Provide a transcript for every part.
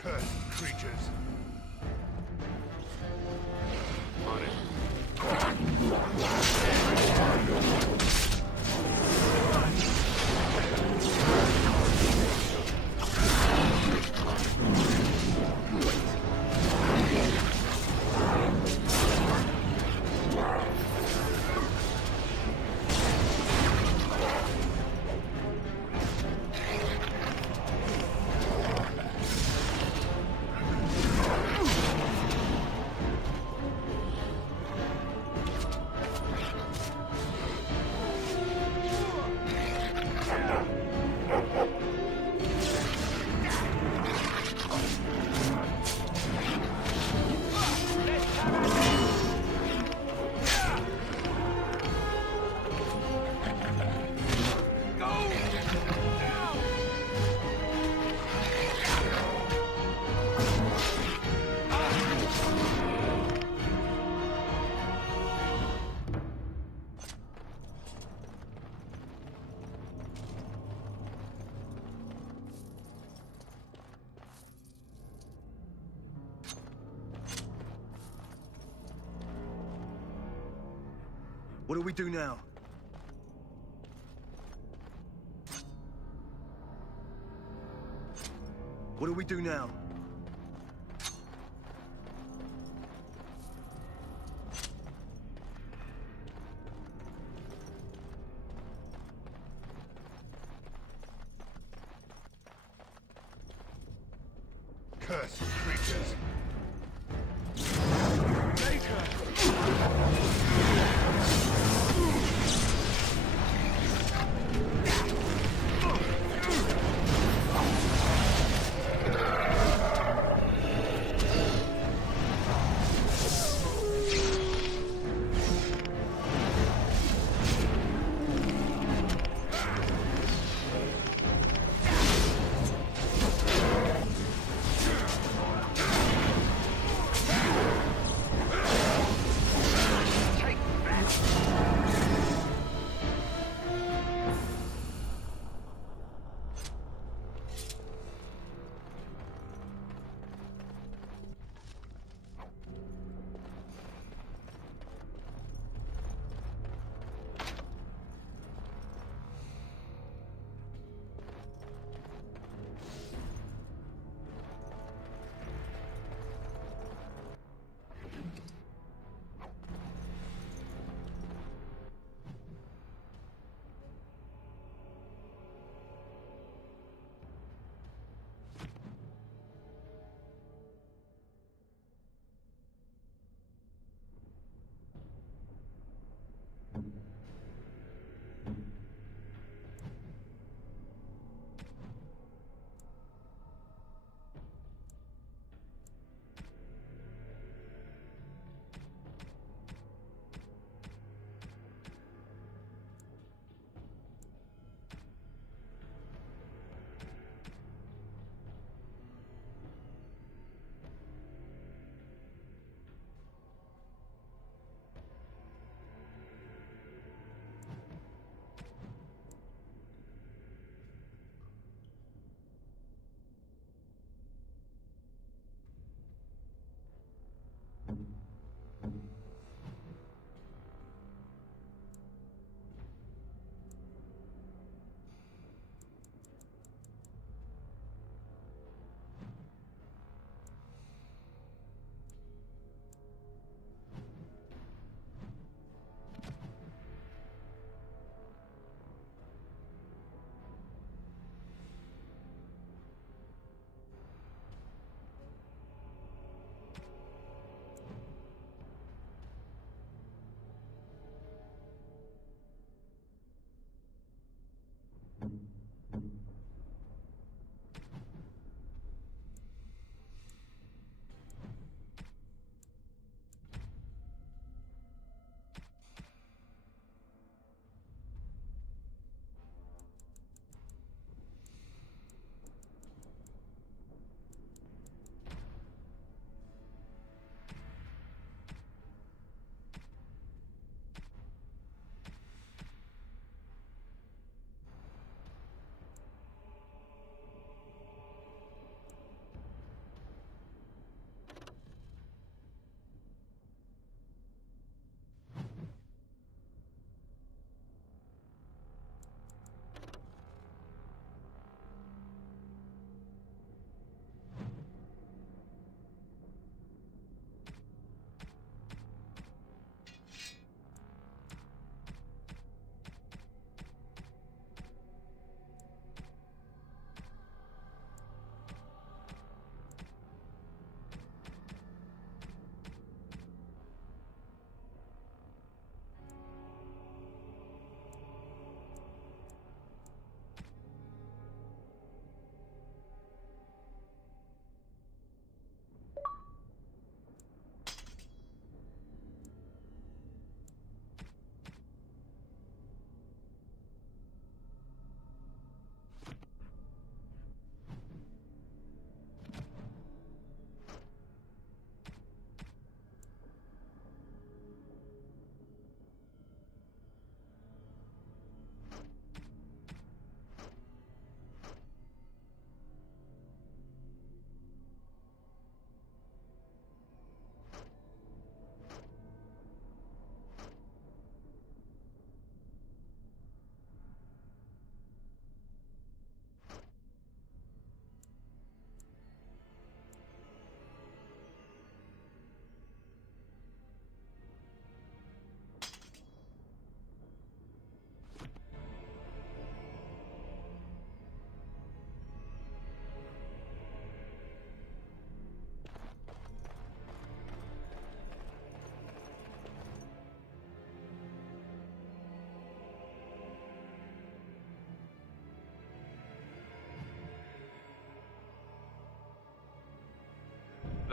Cursed creatures. On it. What do we do now? What do we do now? Cursed creatures.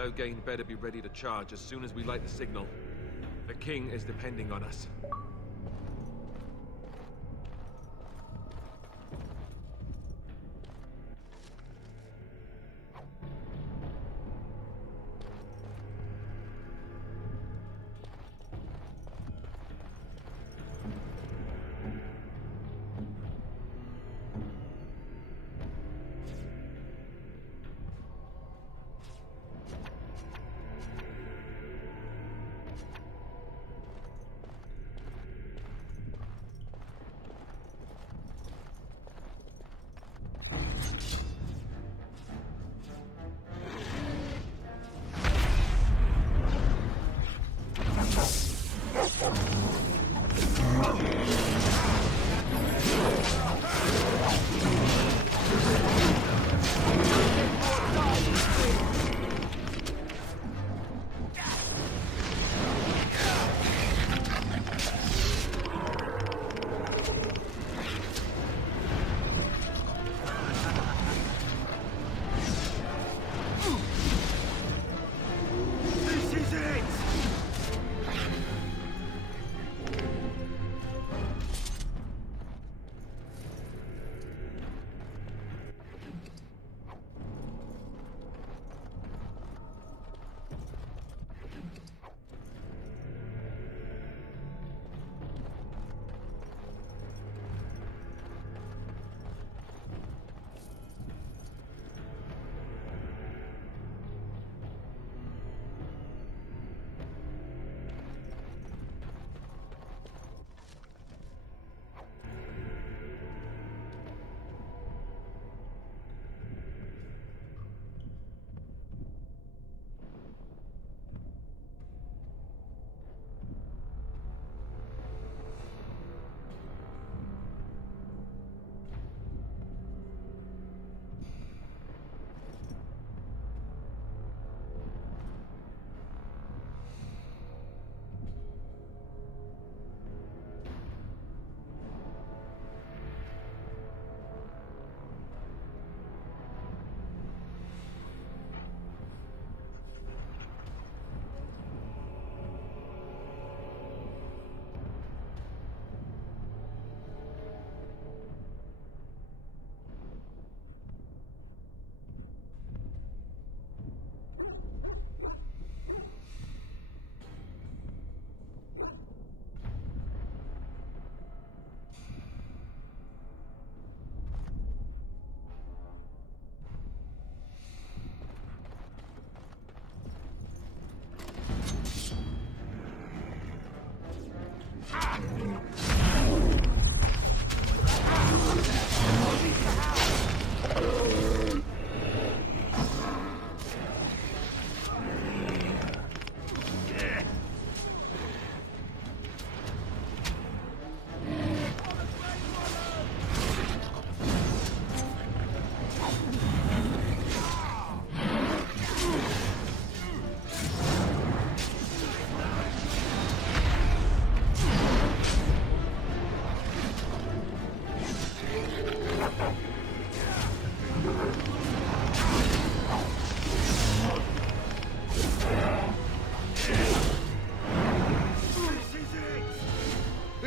Loghain better be ready to charge as soon as we light the signal. The king is depending on us.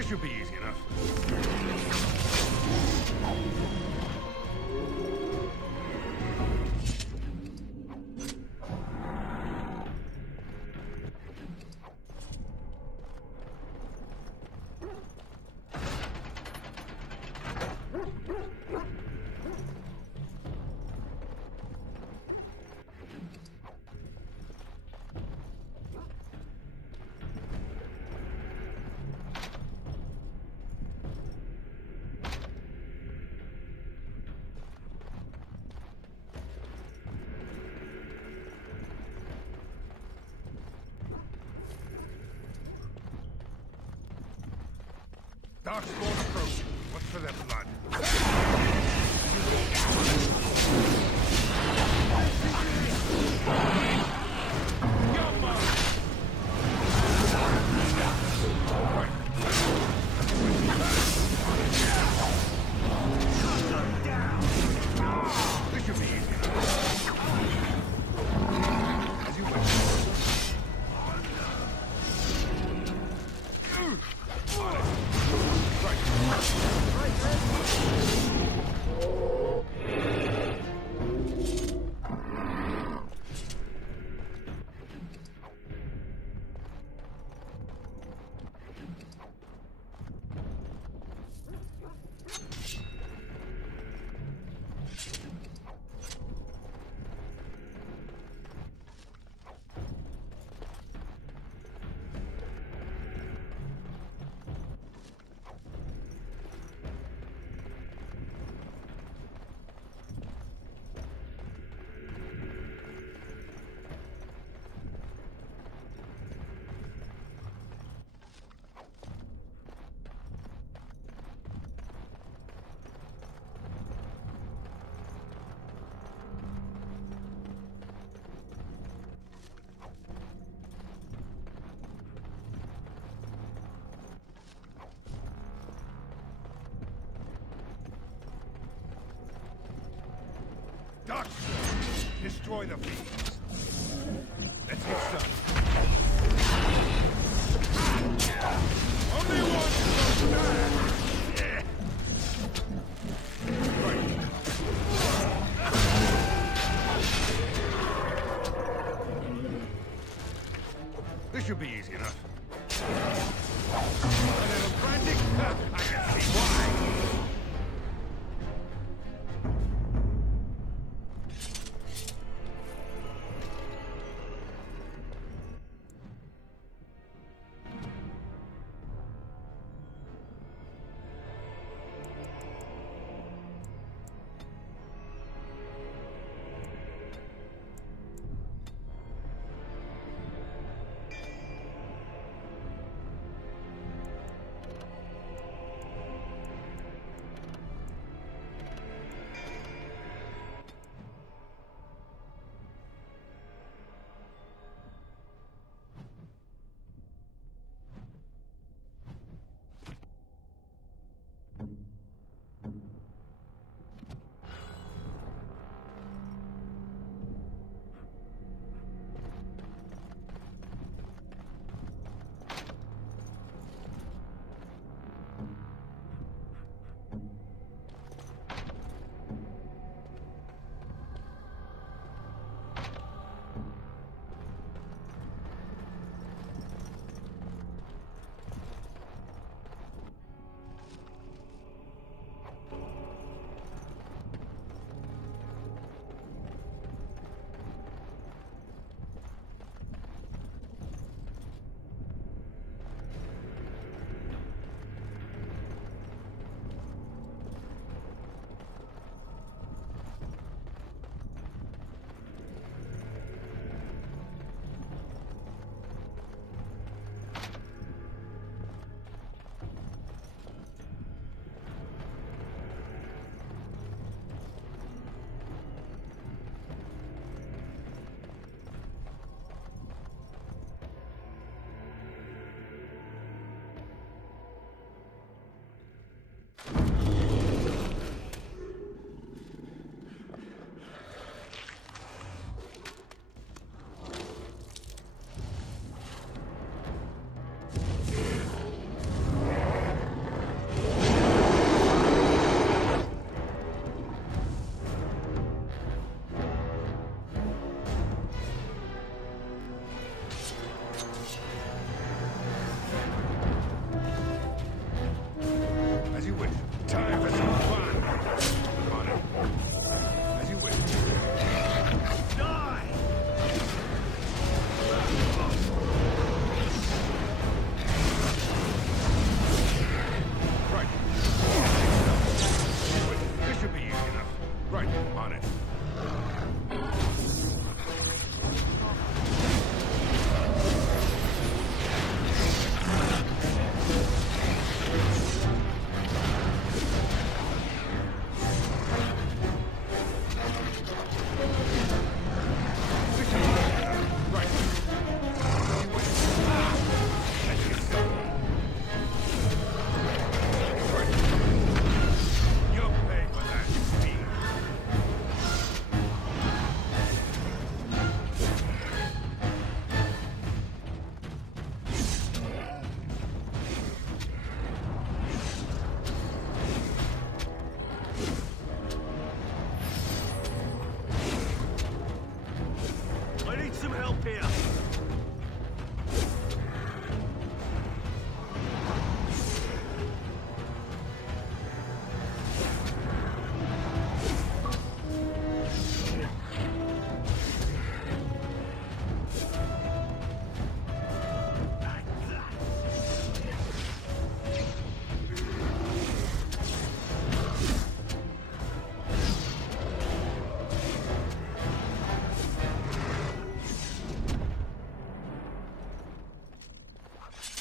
Should be easy enough. Darkspawn approach. Watch for their blood. This should be easy enough. As you wish. destroy the bees. Let's get started. Only one to yeah. Right. This should be easy enough. A little frantic? I can see why.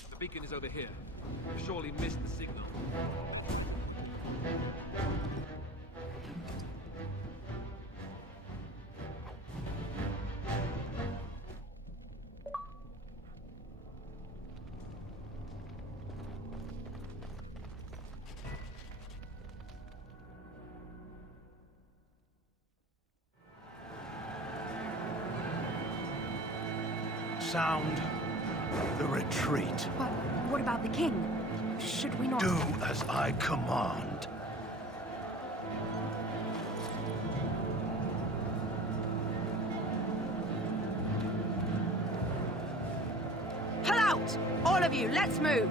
The beacon is over here. You surely missed the signal. Sound the retreat. But what about the king? Should we not... Do as I command. Pull out! All of you, let's move!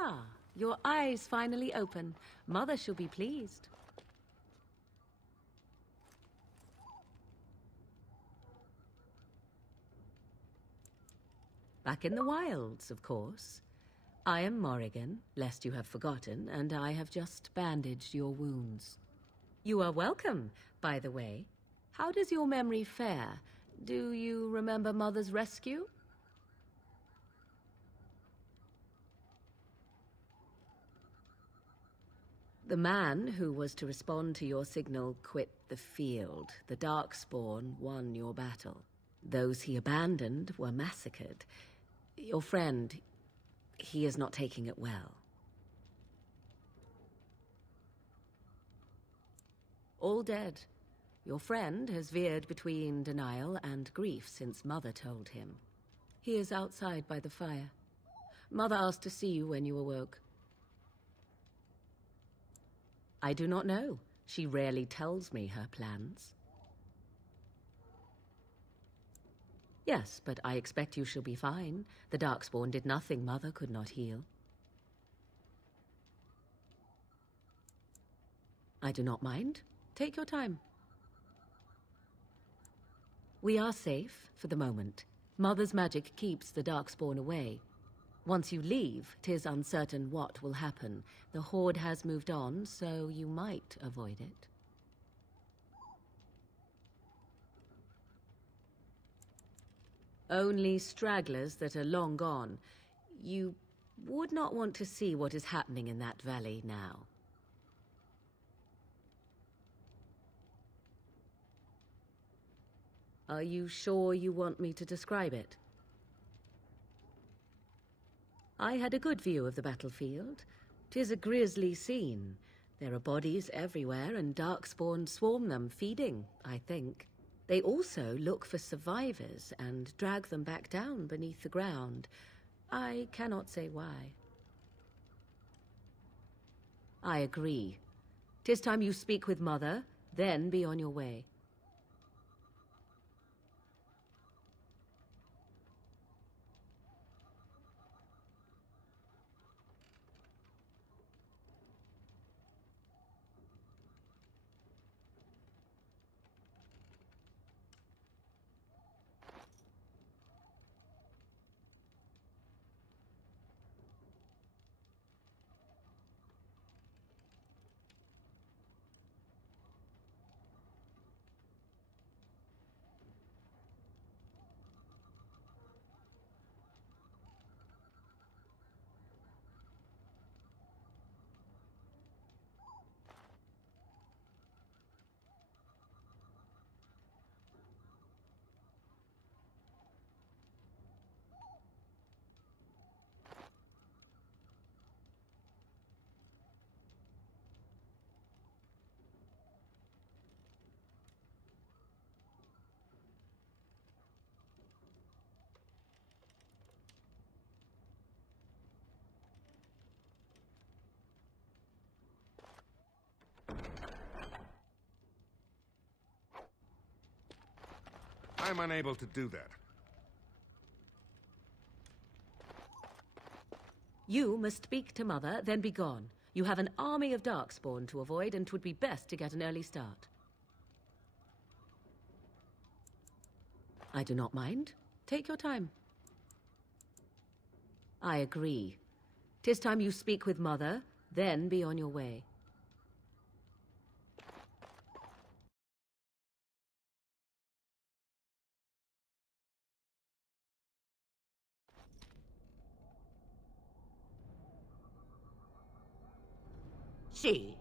Ah, your eyes finally open. Mother shall be pleased. Back in the wilds, of course. I am Morrigan, lest you have forgotten, and I have just bandaged your wounds. You are welcome, by the way. How does your memory fare? Do you remember Mother's rescue? The man who was to respond to your signal quit the field. The Darkspawn won your battle. Those he abandoned were massacred. Your friend, he is not taking it well. All dead. Your friend has veered between denial and grief since Mother told him. He is outside by the fire. Mother asked to see you when you awoke. I do not know. She rarely tells me her plans. Yes, but I expect you shall be fine. The Darkspawn did nothing Mother could not heal. I do not mind. Take your time. We are safe, for the moment. Mother's magic keeps the Darkspawn away. Once you leave, 'tis uncertain what will happen. The Horde has moved on, so you might avoid it. Only stragglers that are long gone. You would not want to see what is happening in that valley now. Are you sure you want me to describe it? I had a good view of the battlefield. 'Tis a grisly scene. There are bodies everywhere, and Darkspawn swarm them, feeding, I think. They also look for survivors and drag them back down beneath the ground. I cannot say why. I agree. 'Tis time you speak with Mother, then be on your way. I'm unable to do that. You must speak to Mother, then be gone. You have an army of Darkspawn to avoid, and 'twould be best to get an early start. I do not mind. Take your time. I agree. 'Tis time you speak with Mother, then be on your way. See,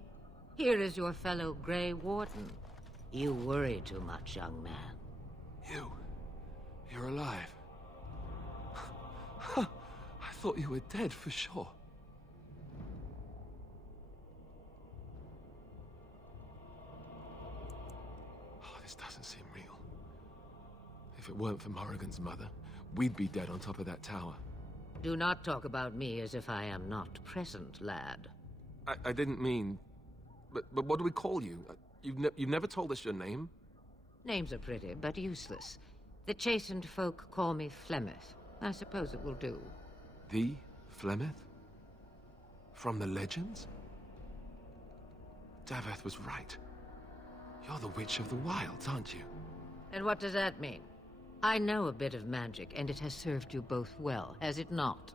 here is your fellow Grey Warden. You worry too much, young man. You're alive. I thought you were dead for sure. Oh, this doesn't seem real. If it weren't for Morrigan's mother, we'd be dead on top of that tower. Do not talk about me as if I am not present, lad. I didn't mean... But what do we call you? You've never told us your name? Names are pretty, but useless. The chastened folk call me Flemeth. I suppose it will do. The Flemeth? From the legends? Daveth was right. You're the Witch of the Wilds, aren't you? And what does that mean? I know a bit of magic, and it has served you both well, has it not?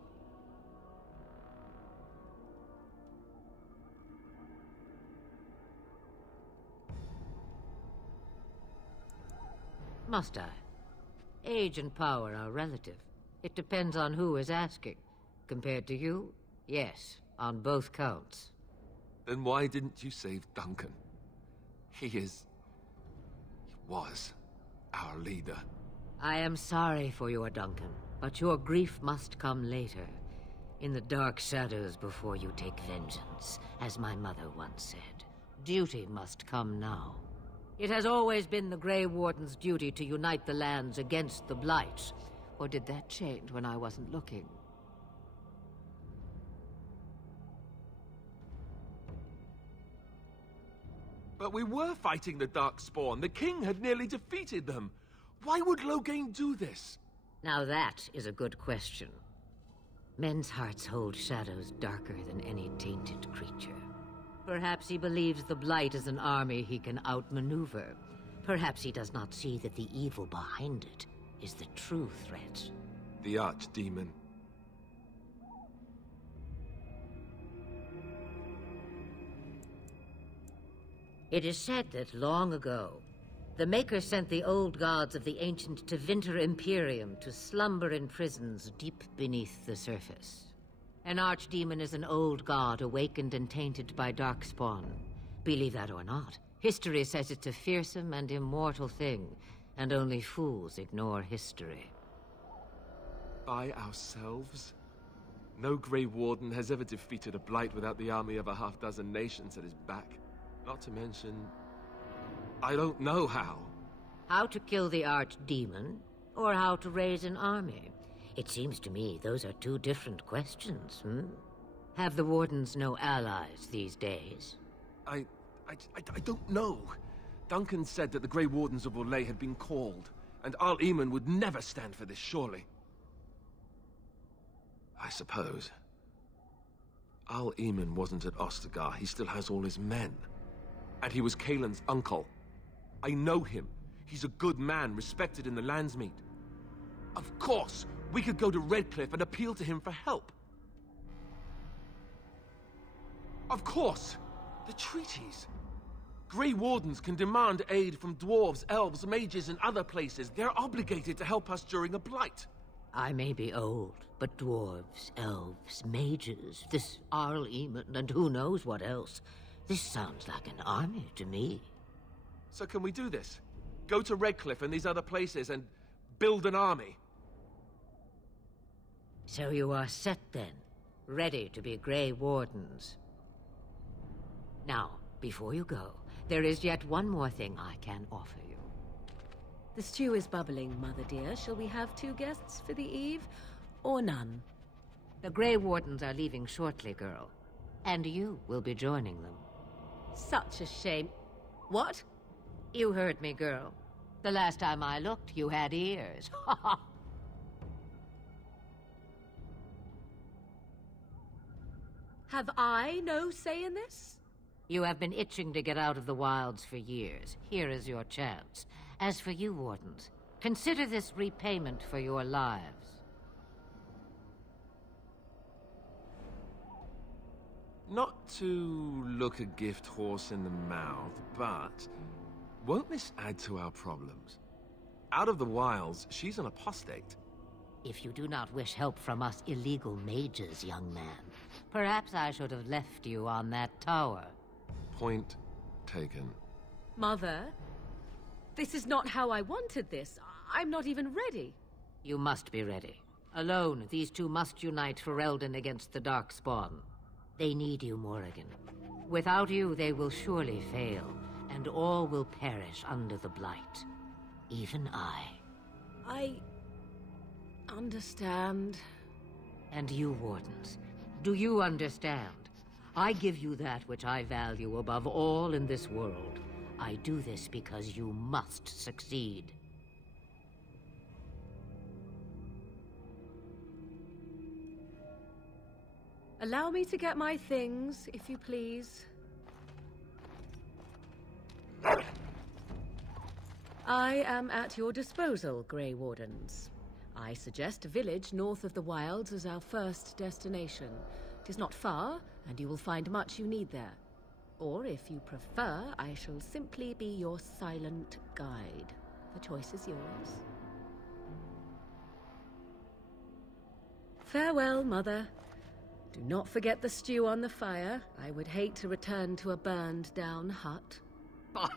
Must I? Age and power are relative. It depends on who is asking. Compared to you, yes, on both counts. Then why didn't you save Duncan? He was our leader. I am sorry for your Duncan, but your grief must come later. In the dark shadows before you take vengeance, as my mother once said. Duty must come now. It has always been the Grey Warden's duty to unite the lands against the Blight. Or did that change when I wasn't looking? But we were fighting the Darkspawn. The king had nearly defeated them. Why would Loghain do this? Now that is a good question. Men's hearts hold shadows darker than any tainted creature. Perhaps he believes the Blight is an army he can outmaneuver. Perhaps he does not see that the evil behind it is the true threat. The Archdemon. It is said that long ago, the Maker sent the old gods of the ancient Tevinter Imperium to slumber in prisons deep beneath the surface. An archdemon is an old god awakened and tainted by Darkspawn. Believe that or not, history says it's a fearsome and immortal thing, and only fools ignore history. By ourselves? No Grey Warden has ever defeated a Blight without the army of a half-dozen nations at his back. Not to mention... I don't know how. How to kill the archdemon, or how to raise an army? It seems to me those are two different questions, Have the Wardens no allies these days? I don't know. Duncan said that the Grey Wardens of Orlais had been called, and Al Eamon would never stand for this, surely. I suppose. Al Eamon wasn't at Ostagar. He still has all his men. And he was Kaelin's uncle. I know him. He's a good man, respected in the Landsmeet. Of course, we could go to Redcliffe and appeal to him for help. Of course! The treaties! Grey Wardens can demand aid from dwarves, elves, mages, and other places. They're obligated to help us during a blight. I may be old, but dwarves, elves, mages, this Arl Eamon, and who knows what else. This sounds like an army to me. So can we do this? Go to Redcliffe and these other places and build an army? So you are set then, ready to be Grey Wardens. Now, before you go, there is yet one more thing I can offer you. The stew is bubbling, Mother dear. Shall we have 2 guests for the eve, or none? The Grey Wardens are leaving shortly, girl. And you will be joining them. Such a shame. What? You heard me, girl. The last time I looked, you had ears. Ha ha! Have I no say in this? You have been itching to get out of the wilds for years. Here is your chance. As for you, Wardens, consider this repayment for your lives. Not to look a gift horse in the mouth, but won't this add to our problems? Out of the wilds, she's an apostate. If you do not wish help from us illegal mages, young man, perhaps I should have left you on that tower. Point taken. Mother, this is not how I wanted this. I'm not even ready. You must be ready. Alone, these two must unite for Eldon against the Darkspawn. They need you, Morrigan. Without you, they will surely fail, and all will perish under the Blight. Even I understand. And you, Wardens, do you understand? I give you that which I value above all in this world. I do this because you must succeed. Allow me to get my things, if you please. I am at your disposal, Grey Wardens. I suggest a village north of the Wilds as our first destination. It is not far, and you will find much you need there. Or, if you prefer, I shall simply be your silent guide. The choice is yours. Farewell, Mother. Do not forget the stew on the fire. I would hate to return to a burned-down hut. Bah!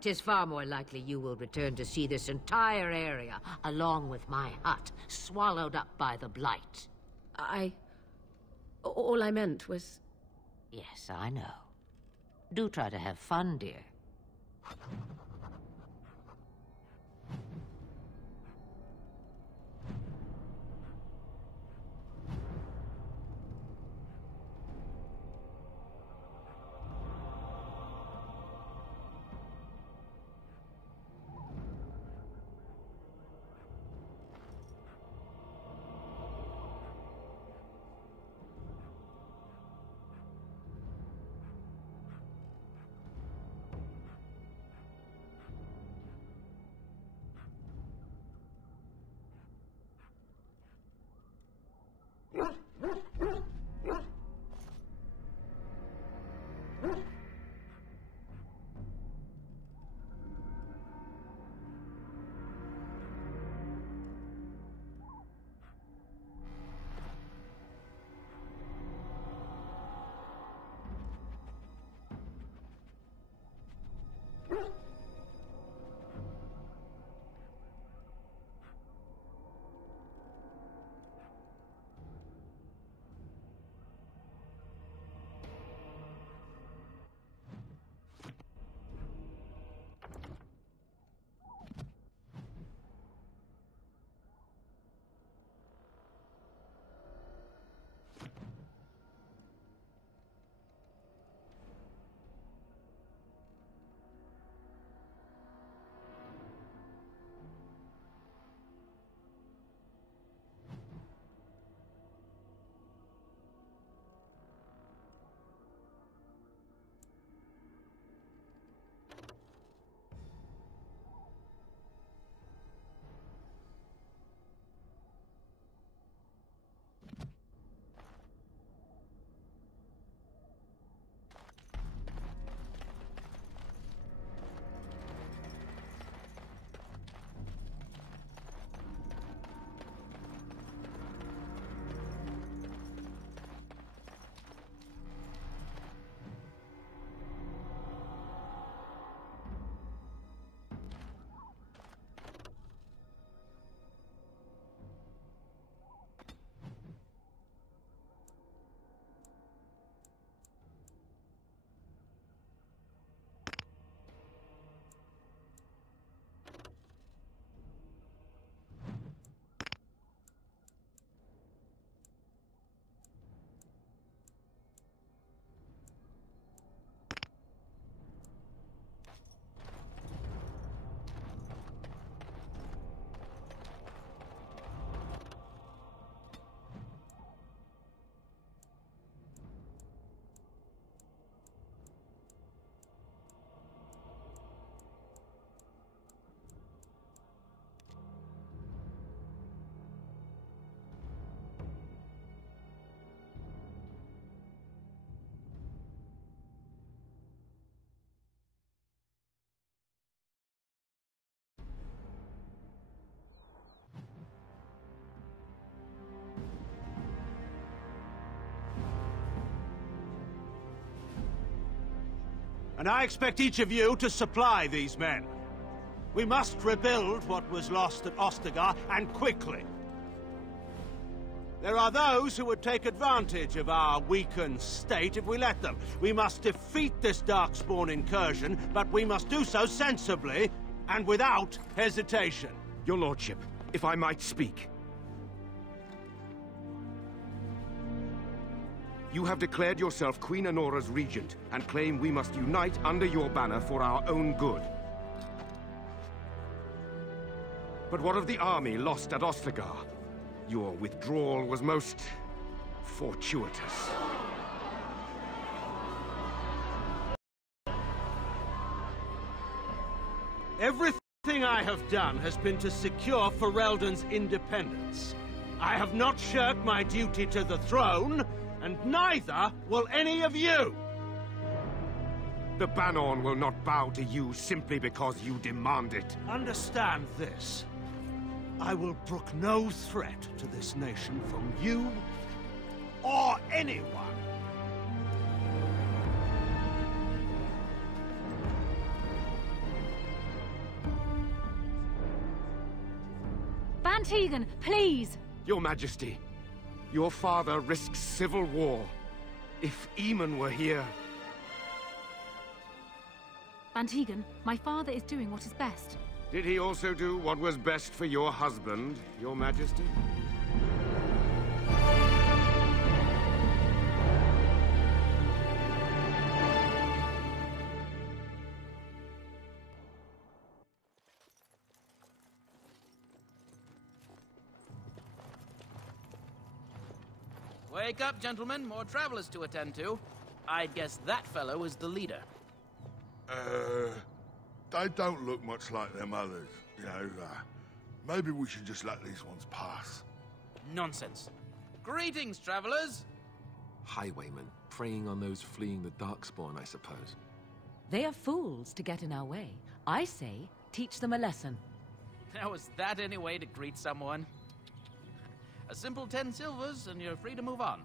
'Tis far more likely you will return to see this entire area, along with my hut, swallowed up by the Blight. All I meant was... Yes, I know. Do try to have fun, dear. And I expect each of you to supply these men. We must rebuild what was lost at Ostagar, and quickly. There are those who would take advantage of our weakened state if we let them. We must defeat this Darkspawn incursion, but we must do so sensibly and without hesitation. Your lordship, if I might speak. You have declared yourself Queen Anora's regent, and claim we must unite under your banner for our own good. But what of the army lost at Ostagar? Your withdrawal was most fortuitous. Everything I have done has been to secure Ferelden's independence. I have not shirked my duty to the throne, and neither will any of you! The Bannorn will not bow to you simply because you demand it. Understand this. I will brook no threat to this nation from you or anyone. Van Tegan, please! Your Majesty, your father risks civil war. If Eamon were here... Van Tegan, my father is doing what is best. Did he also do what was best for your husband, Your Majesty? Wake up, gentlemen. More travelers to attend to. I'd guess that fellow is the leader. They don't look much like them others. You know, maybe we should just let these ones pass. Nonsense. Greetings, travelers. Highwaymen, preying on those fleeing the Darkspawn, I suppose. They are fools to get in our way. I say, teach them a lesson. Now, is that any way to greet someone? A simple 10 silvers, and you're free to move on.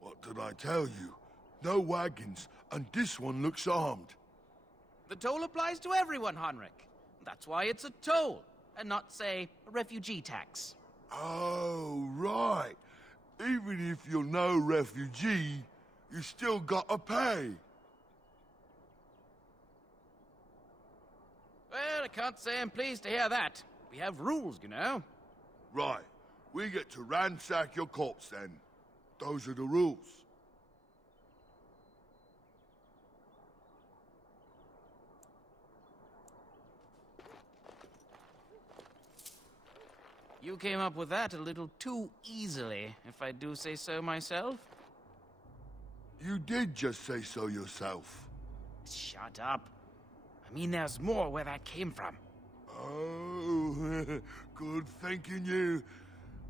What did I tell you? No wagons, and this one looks armed. The toll applies to everyone, Henrik. That's why it's a toll, and not, say, a refugee tax. Oh, right. Even if you're no refugee, you still gotta pay. Well, I can't say I'm pleased to hear that. We have rules, you know. Right. We get to ransack your corpse then. Those are the rules. You came up with that a little too easily, if I do say so myself. You did just say so yourself. Shut up. I mean, there's more where that came from. Oh, good thinking you.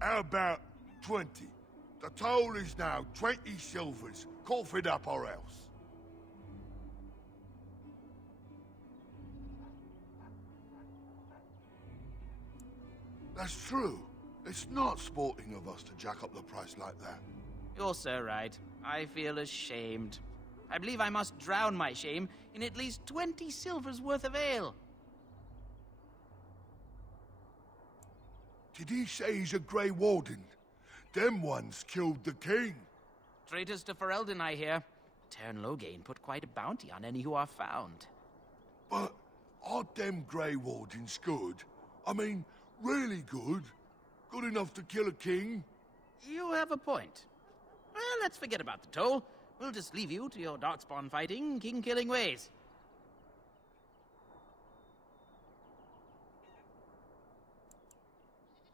How about 20? The toll is now 20 silvers. Cough it up or else. That's true. It's not sporting of us to jack up the price like that. You're so right. I feel ashamed. I believe I must drown my shame in at least 20 silvers worth of ale. Did he say he's a Grey Warden? Them ones killed the king. Traitors to Ferelden, I hear. Teyrn Loghain put quite a bounty on any who are found. But are them Grey Wardens good? I mean, really good? Good enough to kill a king? You have a point. Well, let's forget about the toll. We'll just leave you to your darkspawn fighting, king-killing ways.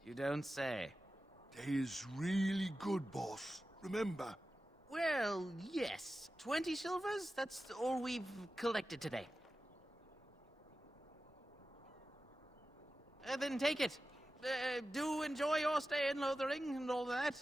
You don't say. They is really good, boss. Remember? Well, yes. 20 silvers? That's all we've collected today. Then take it. Do enjoy your stay in Lothering and all that.